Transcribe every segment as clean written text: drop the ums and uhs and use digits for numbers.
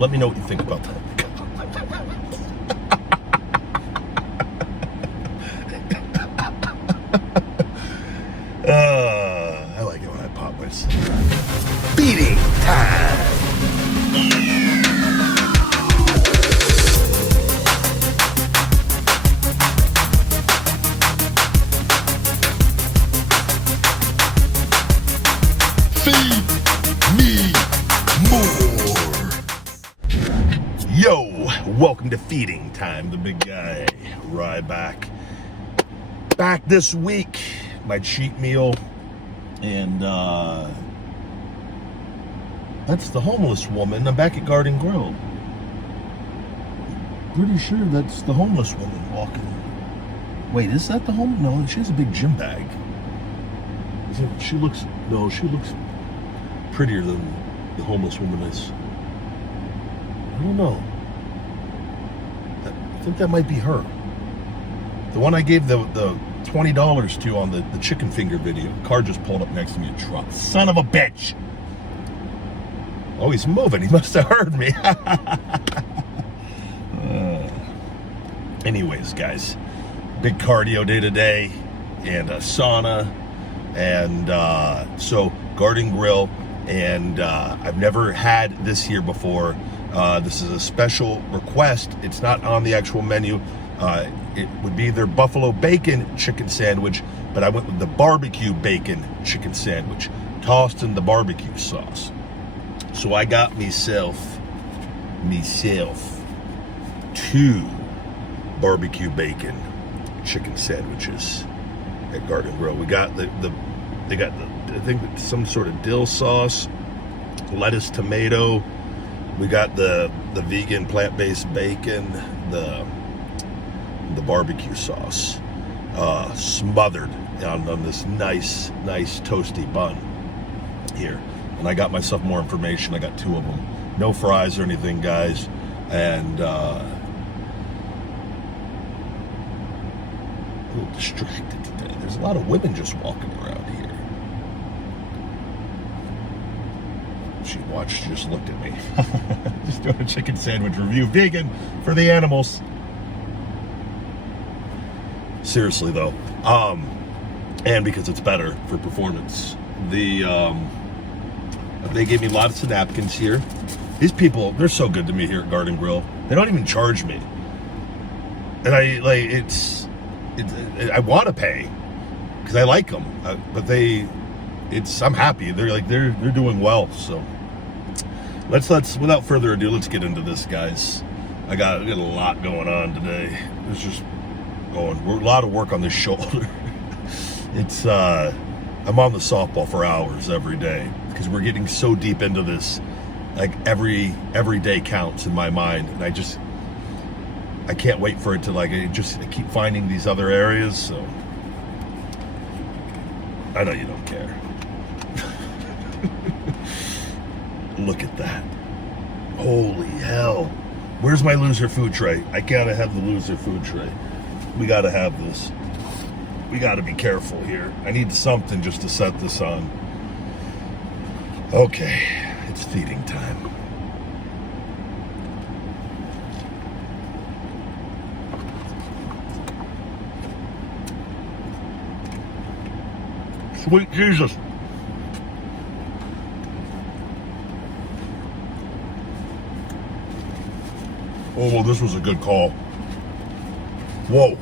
Let me know what you think about that. I like it when I pop myself. Feeding time. Feed me more. Yo, welcome to Feeding Time. The big guy, Ryback. Back this week. My cheat meal, and that's the homeless woman. I'm back at Garden Grill. Pretty sure that's the homeless woman walking. Wait, is that the home? No, she has a big gym bag. She looks prettier than the homeless woman is. I don't know. I think that might be her. The one I gave the $20 to on the chicken finger video. Car just pulled up next to me, a truck. Son of a bitch! Oh, he's moving. He must have heard me. Anyways, guys, big cardio day today, and a sauna, and so Garden Grill, and I've never had this here before. This is a special request. It's not on the actual menu. It would be their buffalo bacon chicken sandwich, but I went with the barbecue bacon chicken sandwich, tossed in the barbecue sauce. So I got myself 2 barbecue bacon chicken sandwiches at Garden Grill. We got they got I think some sort of dill sauce, lettuce, tomato. We got the vegan plant-based bacon, the barbecue sauce, smothered on this nice toasty bun here. And I got myself more information. I got 2 of them. No fries or anything, guys. And a little distracted today. There's a lot of women just walking around here. She just looked at me. Just doing a chicken sandwich review. Vegan for the animals. Seriously though, and because it's better for performance. They gave me lots of napkins here. These people, they're so good to me here at Garden Grill. They don't even charge me, and I want to pay because I like them, but I'm happy. They're doing well. So let's without further ado, let's get into this, guys. I got a lot going on today. It's just a lot of work on this shoulder. It's I'm on the softball for hours every day because we're getting so deep into this. Like every day counts in my mind, and I can't wait for it to I keep finding these other areas. So I know you don't care. Look at that. Holy hell. Where's my loser food tray? I gotta have the loser food tray. We gotta have this. We gotta be careful here. I need something just to set this on. Okay, it's feeding time. Sweet Jesus. Oh, well, this was a good call. Whoa.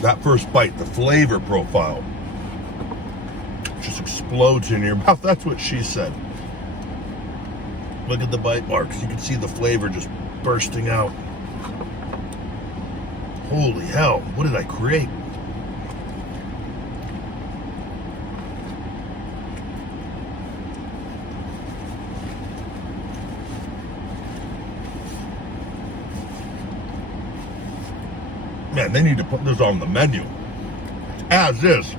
That first bite, the flavor profile just explodes in your mouth. That's what she said. Look at the bite marks. You can see the flavor just bursting out. Holy hell, what did I create? Man, they need to put this on the menu. As is.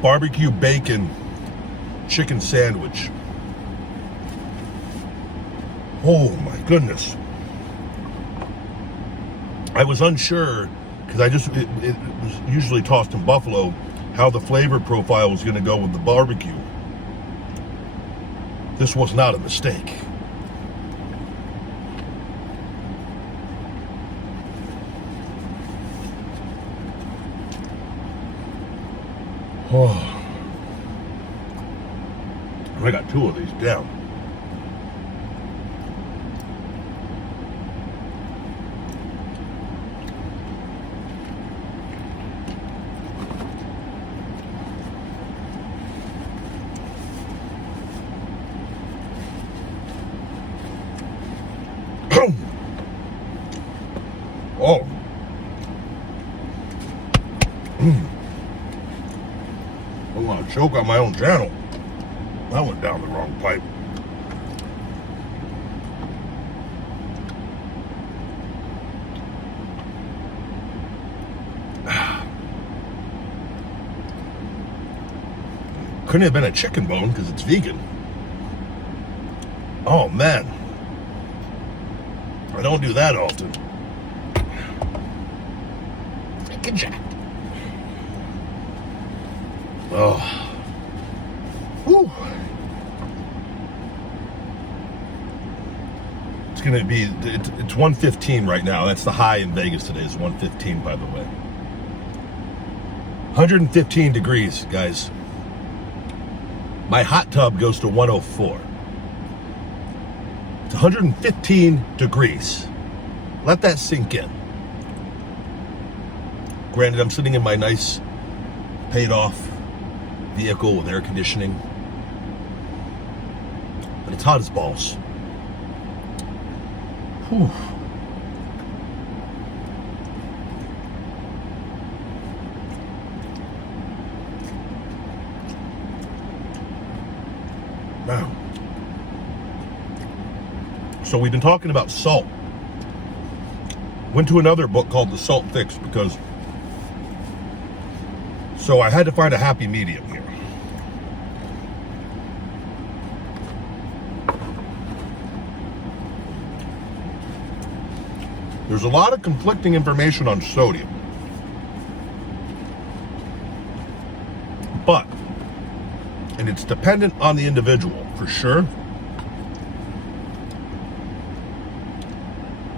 Barbecue bacon chicken sandwich. Oh my goodness. I was unsure, because it was usually tossed in buffalo, how the flavor profile was going to go with the barbecue. This was not a mistake. Oh. I got 2 of these down. Oh. I want to choke on my own channel. That went down the wrong pipe. Couldn't have been a chicken bone because it's vegan. Oh man. I don't do that often. Freaking jacked. Oh. Whew. It's gonna be, it's 115 right now. That's the high in Vegas today, is 115, by the way. 115 degrees, guys. My hot tub goes to 104. It's 115 degrees. Let that sink in. Granted, I'm sitting in my nice, paid off vehicle with air conditioning, but it's hot as balls. Whew. Wow. So we've been talking about salt. Went to another book called The Salt Fix because, so I had to find a happy medium here. There's a lot of conflicting information on sodium. But, and it's dependent on the individual, for sure.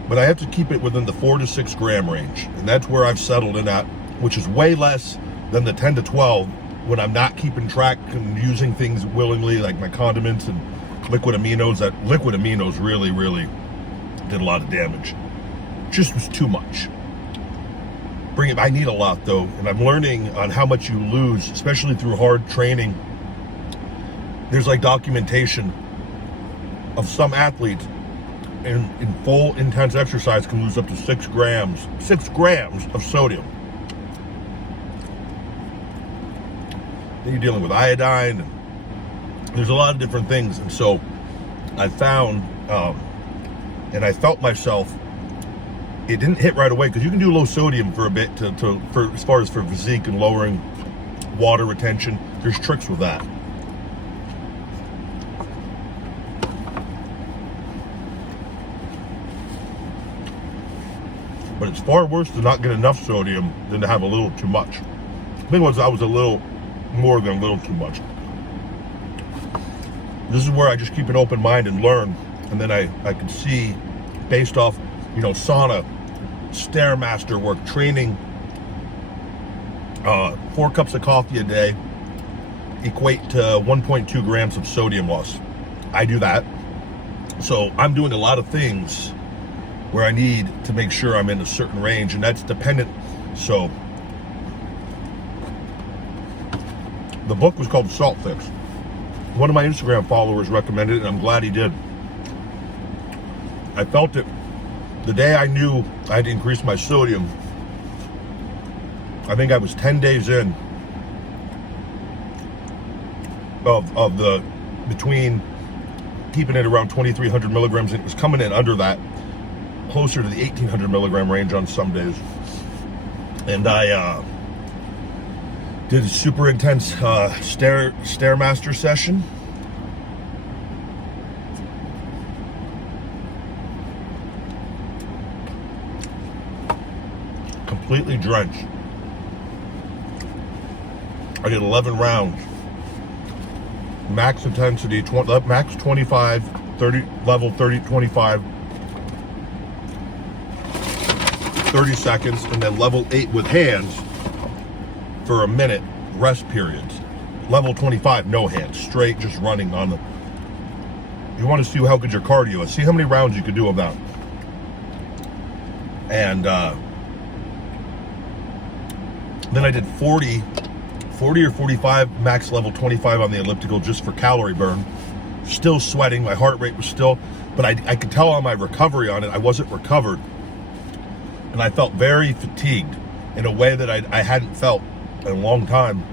But I have to keep it within the 4 to 6 gram range. And that's where I've settled in at, which is way less than the 10 to 12 when I'm not keeping track and using things willingly, like my condiments and liquid aminos. That liquid aminos really, really did a lot of damage. Just was too much. I need a lot though, and I'm learning on how much you lose, especially through hard training. There's like documentation of some athletes in full intense exercise can lose up to 6 grams of sodium. Then you're dealing with iodine, and there's a lot of different things. And so I found, and I felt myself, it didn't hit right away because you can do low sodium for a bit for as far as for physique and lowering water retention. There's tricks with that. But it's far worse to not get enough sodium than to have a little too much. The thing was, I was a little more than a little too much. This is where I just keep an open mind and learn, and then I can see, based off, you know, sauna, Stairmaster work, training, 4 cups of coffee a day equate to 1.2 grams of sodium loss. I do that. So I'm doing a lot of things where I need to make sure I'm in a certain range, and that's dependent. So the book was called Salt Fix. One of my Instagram followers recommended it, and I'm glad he did. I felt it the day I knew I had to increase my sodium. I think I was 10 days in of the, between keeping it around 2,300 milligrams, and it was coming in under that, closer to the 1,800 milligram range on some days. And I did a super intense Stairmaster session. Completely drenched. I did 11 rounds. max intensity, max 25, 30, level 30, 25, 30 seconds, and then level 8 with hands for a minute, rest periods. Level 25, no hands, straight, just running on the... You want to see how good your cardio is. See how many rounds you could do of that. And then I did 40 or 45, max level 25 on the elliptical just for calorie burn. Still sweating, my heart rate was still, but I could tell on my recovery on it, I wasn't recovered. And I felt very fatigued in a way that I hadn't felt in a long time.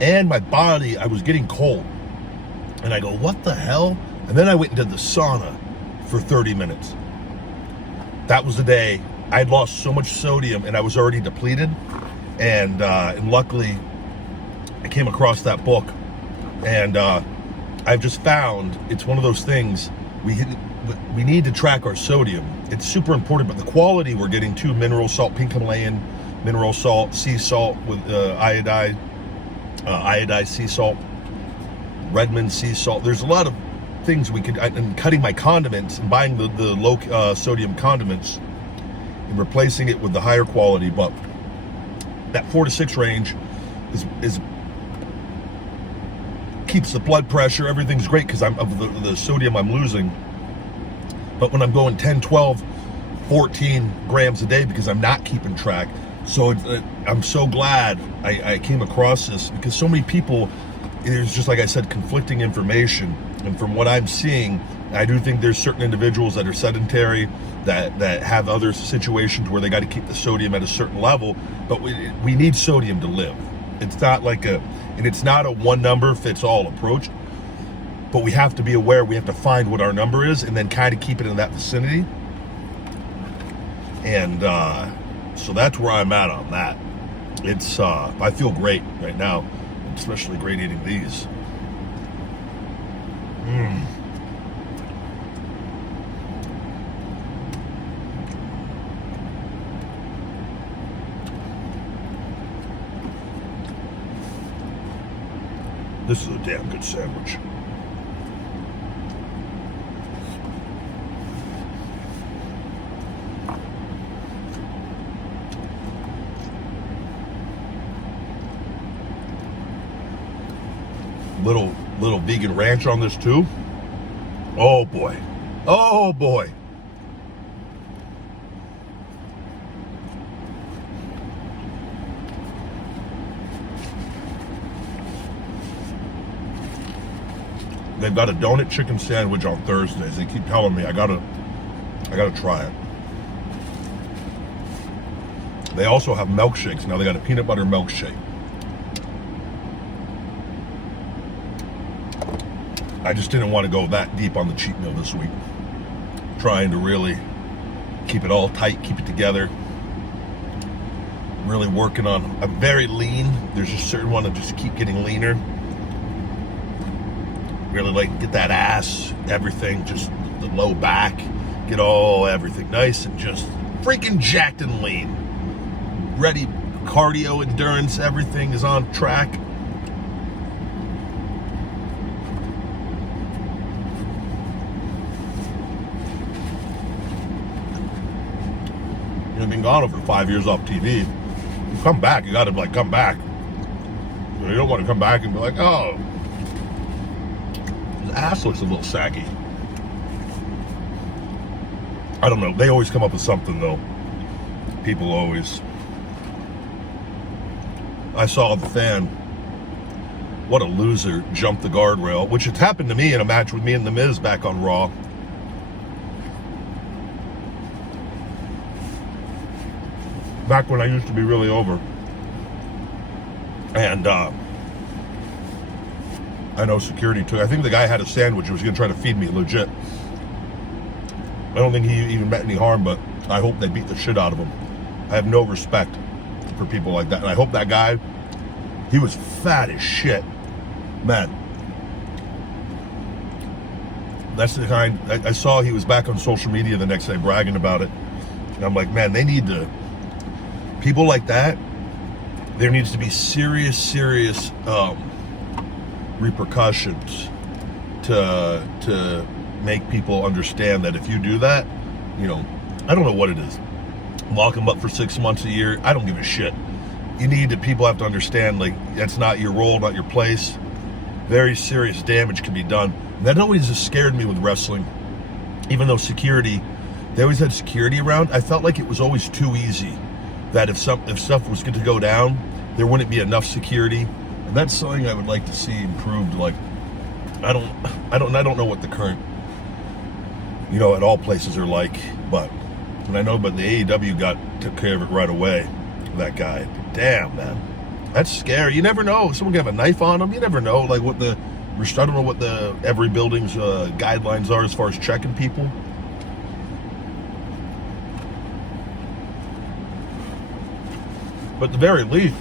And my body, I was getting cold. And I go, what the hell? And then I went and did the sauna for 30 minutes. That was the day I had lost so much sodium and I was already depleted. And luckily, I came across that book. And I've just found it's one of those things, we need to track our sodium. It's super important, but the quality we're getting too, mineral salt, pink Himalayan mineral salt, sea salt with iodized sea salt, Redmond sea salt. There's a lot of things we could, and cutting my condiments and buying the low sodium condiments and replacing it with the higher quality. But that 4 to 6 range is keeps the blood pressure, everything's great because I'm of the sodium I'm losing. But when I'm going 10, 12, 14 grams a day because I'm not keeping track. So I'm so glad I came across this, because so many people, there's just, like I said, conflicting information. And from what I'm seeing, I do think there's certain individuals that are sedentary, that have other situations where they got to keep the sodium at a certain level. But we need sodium to live. It's not like and it's not a one number fits all approach. But we have to be aware, we have to find what our number is and then kind of keep it in that vicinity. And so that's where I'm at on that. It's I feel great right now, especially great eating these. This is a damn good sandwich. Little vegan ranch on this too. Oh boy. Oh boy. They've got a donut chicken sandwich on Thursdays. They keep telling me I gotta try it. They also have milkshakes. Now they got a peanut butter milkshake. I just didn't want to go that deep on the cheat meal this week. Trying to really keep it all tight, keep it together. Really working on, I'm very lean. There's just certain one to just keep getting leaner. Really like get that ass, everything, just the low back, get everything nice and just freaking jacked and lean. Ready, cardio, endurance, everything is on track. You've been gone over 5 years off TV. You come back, you gotta like come back. You don't want to come back and be like, oh, his ass looks a little saggy. I don't know. They always come up with something though. People always. I saw the fan. What a loser, jumped the guardrail, which had happened to me in a match with me and The Miz back on Raw. Back when I used to be really over. And I know security took, I think the guy had a sandwich, he was gonna try to feed me, legit. I don't think he even meant any harm, but I hope they beat the shit out of him. I have no respect for people like that. And I hope that guy, he was fat as shit. Man. That's the kind, I saw he was back on social media the next day bragging about it. And I'm like, man, they need to, people like that, there needs to be serious repercussions to make people understand that if you do that, you know, I don't know what it is. Lock them up for 6 months, a year. I don't give a shit. People have to understand, like, that's not your role, not your place. Very serious damage can be done. And that always has scared me with wrestling. Even though they always had security around, I felt like it was always too easy. That if stuff was going to go down, there wouldn't be enough security. And that's something I would like to see improved. Like, I don't know what the current, you know, at all places are like, but the AEW took care of it right away. That guy, damn, man, that's scary. You never know. Someone can have a knife on them. You never know. Like I don't know what every building's guidelines are as far as checking people. But at the very least,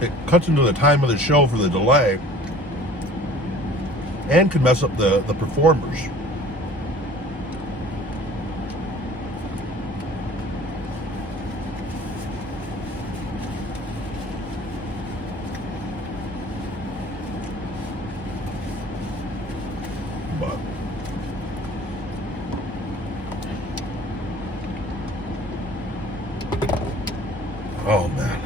it cuts into the time of the show for the delay and could mess up the performers. But oh man.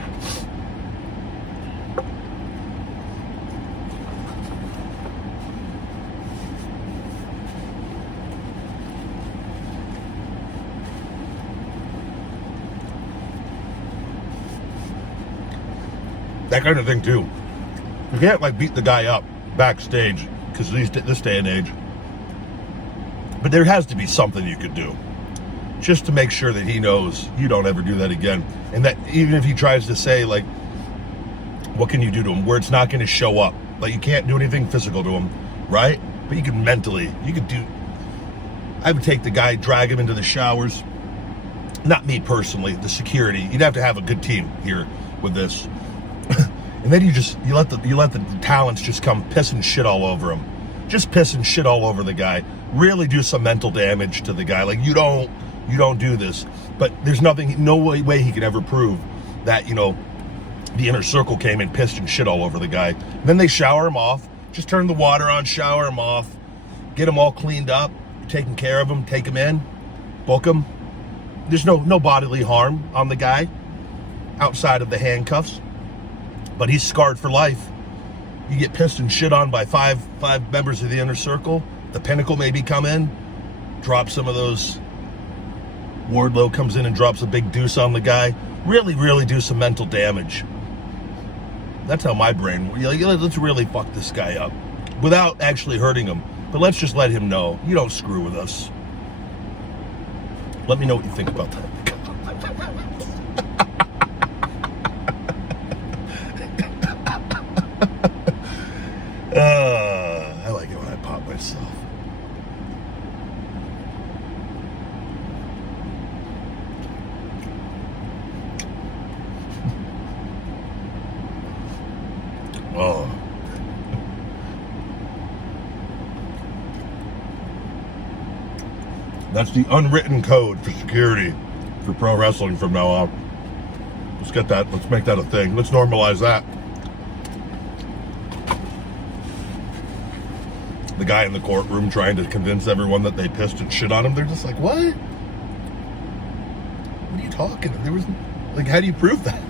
That kind of thing too. You can't like beat the guy up backstage because this day and age. But there has to be something you could do just to make sure that he knows you don't ever do that again. And that even if he tries to say like, what can you do to him where it's not going to show up? Like you can't do anything physical to him, right? But you can mentally, I would take the guy, drag him into the showers. Not me personally, the security. You'd have to have a good team here with this. And then you let the talents just come pissing shit all over him. Just pissing shit all over the guy. Really do some mental damage to the guy. Like you don't do this. But there's no way he can ever prove that, you know, the inner circle came and pissed and shit all over the guy. And then they shower him off. Just turn the water on, shower him off, get him all cleaned up, taking care of him, take him in, book him. There's no bodily harm on the guy outside of the handcuffs. But he's scarred for life. You get pissed and shit on by five members of the inner circle. The Pinnacle maybe come in, drop some of those. Wardlow comes in and drops a big deuce on the guy. Really, really do some mental damage. That's how my brain, let's really fuck this guy up without actually hurting him. But let's just let him know, you don't screw with us. Let me know what you think about that. I like it when I pop myself. Oh. That's the unwritten code for security for pro wrestling from now on. Let's get that. Let's make that a thing. Let's normalize that. The guy in the courtroom trying to convince everyone that they pissed and shit on him. They're just like, what? What are you talking? There was, like, how do you prove that?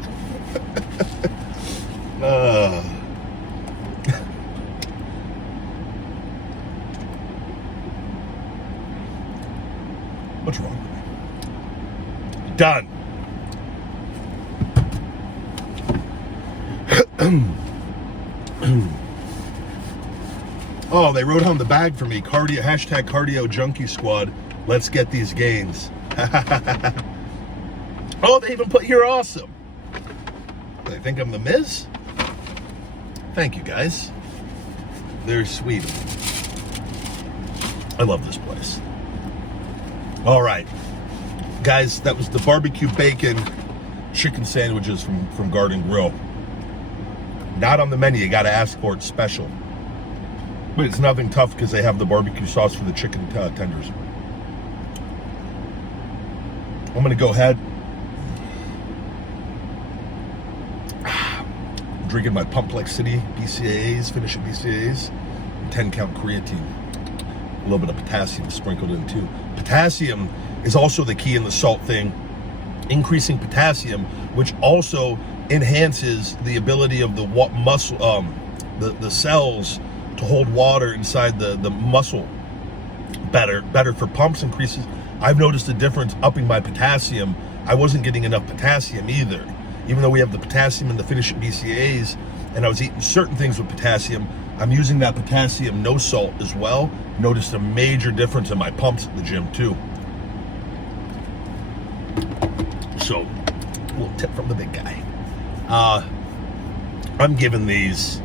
What's wrong with me? Done. Oh, they wrote on the bag for me, hashtag cardio junkie squad. Let's get these gains. Oh, they even put "you're awesome." They think I'm the Miz? Thank you, guys. They're sweet. I love this place. All right, guys, that was the barbecue bacon chicken sandwiches from Garden Grill. Not on the menu, you gotta ask for it special. But it's nothing tough because they have the barbecue sauce for the chicken tenders. I'm gonna go ahead, drinking my Complexity BCAAs, finishing BCAAs, 10 count creatine. A little bit of potassium sprinkled in too. Potassium is also the key in the salt thing. Increasing potassium, which also enhances the ability of the muscle, the cells to hold water inside the muscle better for pumps. Increases. I've noticed a difference upping my potassium. I wasn't getting enough potassium either. Even though we have the potassium in the Finish It BCAAs, and I was eating certain things with potassium, I'm using that potassium no salt as well. Noticed a major difference in my pumps at the gym too. So, a little tip from the big guy. I'm giving these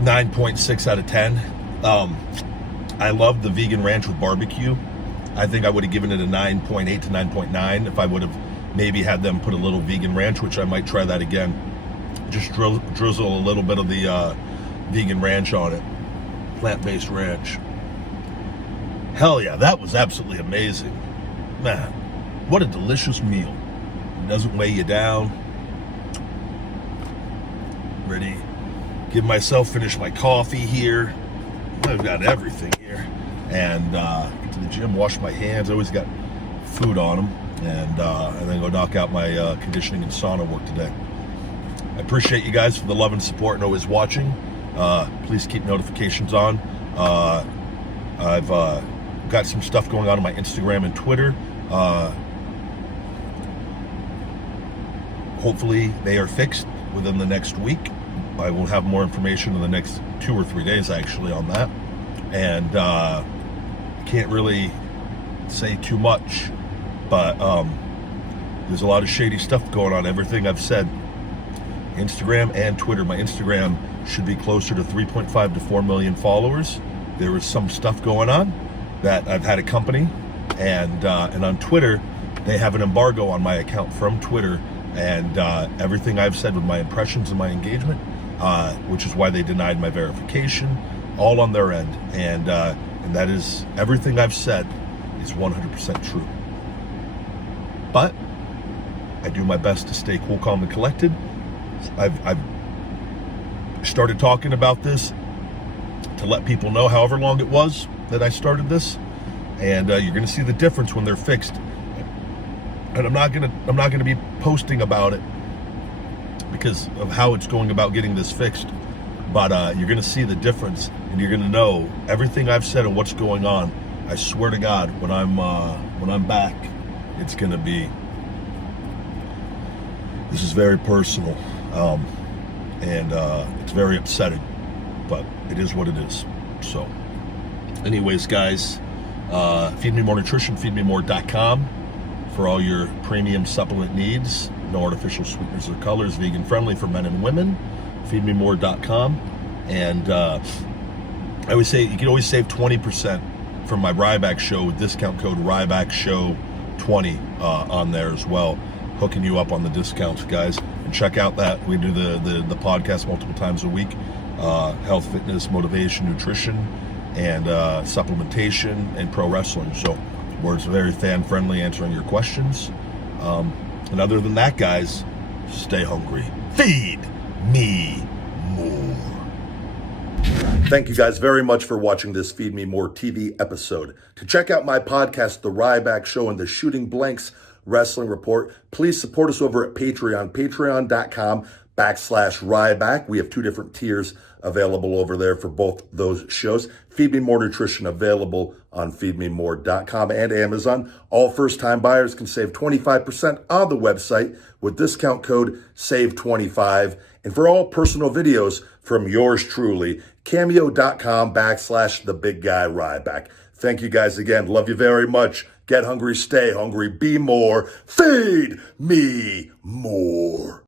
9.6 out of 10. I love the vegan ranch with barbecue. I think I would have given it a 9.8 to 9.9 if I would have maybe had them put a little vegan ranch, which I might try that again. Just drizzle a little bit of the vegan ranch on it. Plant-based ranch. Hell yeah, that was absolutely amazing. Man, what a delicious meal. It doesn't weigh you down. Ready. Finish my coffee here. I've got everything here. And get to the gym, wash my hands. I always got food on them. And then go knock out my conditioning and sauna work today. I appreciate you guys for the love and support and always watching. Please keep notifications on. I've got some stuff going on my Instagram and Twitter. Hopefully they are fixed within the next week. I will have more information in the next 2 or 3 days actually on that. And can't really say too much, but there's a lot of shady stuff going on. Everything I've said, Instagram and Twitter. My Instagram should be closer to 3.5 to 4 million followers. There was some stuff going on that I've had a company, and on Twitter, they have an embargo on my account from Twitter, and everything I've said with my impressions and my engagement, which is why they denied my verification, all on their end, and that is everything I've said is 100% true. But I do my best to stay cool, calm, and collected. I've started talking about this to let people know, however long it was that I started this, and you're going to see the difference when they're fixed. And I'm not gonna be posting about it because of how it's going about getting this fixed. But you're going to see the difference, and you're going to know everything I've said and what's going on. I swear to God, when I'm back, it's going to be. This is very personal, and it's very upsetting, but it is what it is. So, anyways, guys, Feed Me More Nutrition, feedmemore.com for all your premium supplement needs. No artificial sweeteners or colors, vegan friendly for men and women. Feedmemore.com, and I always say you can always save 20% from my Ryback Show with discount code Ryback Show 20 on there as well, hooking you up on the discounts, guys. And check out that we do the podcast multiple times a week, health, fitness, motivation, nutrition, and supplementation and pro wrestling. So we're very fan friendly, answering your questions. And other than that, guys, stay hungry. Feed me more. Thank you guys very much for watching this Feed Me More TV episode. To check out my podcast, The Ryback Show and the Shooting Blanks Wrestling Report, please support us over at Patreon, patreon.com/Ryback. We have 2 different tiers available over there for both those shows. Feed Me More Nutrition available on feedmemore.com and Amazon. All first-time buyers can save 25% on the website with discount code SAVE25. And for all personal videos from yours truly, cameo.com/the big guy Ryback. Thank you guys again. Love you very much. Get hungry, stay hungry, be more. Feed me more.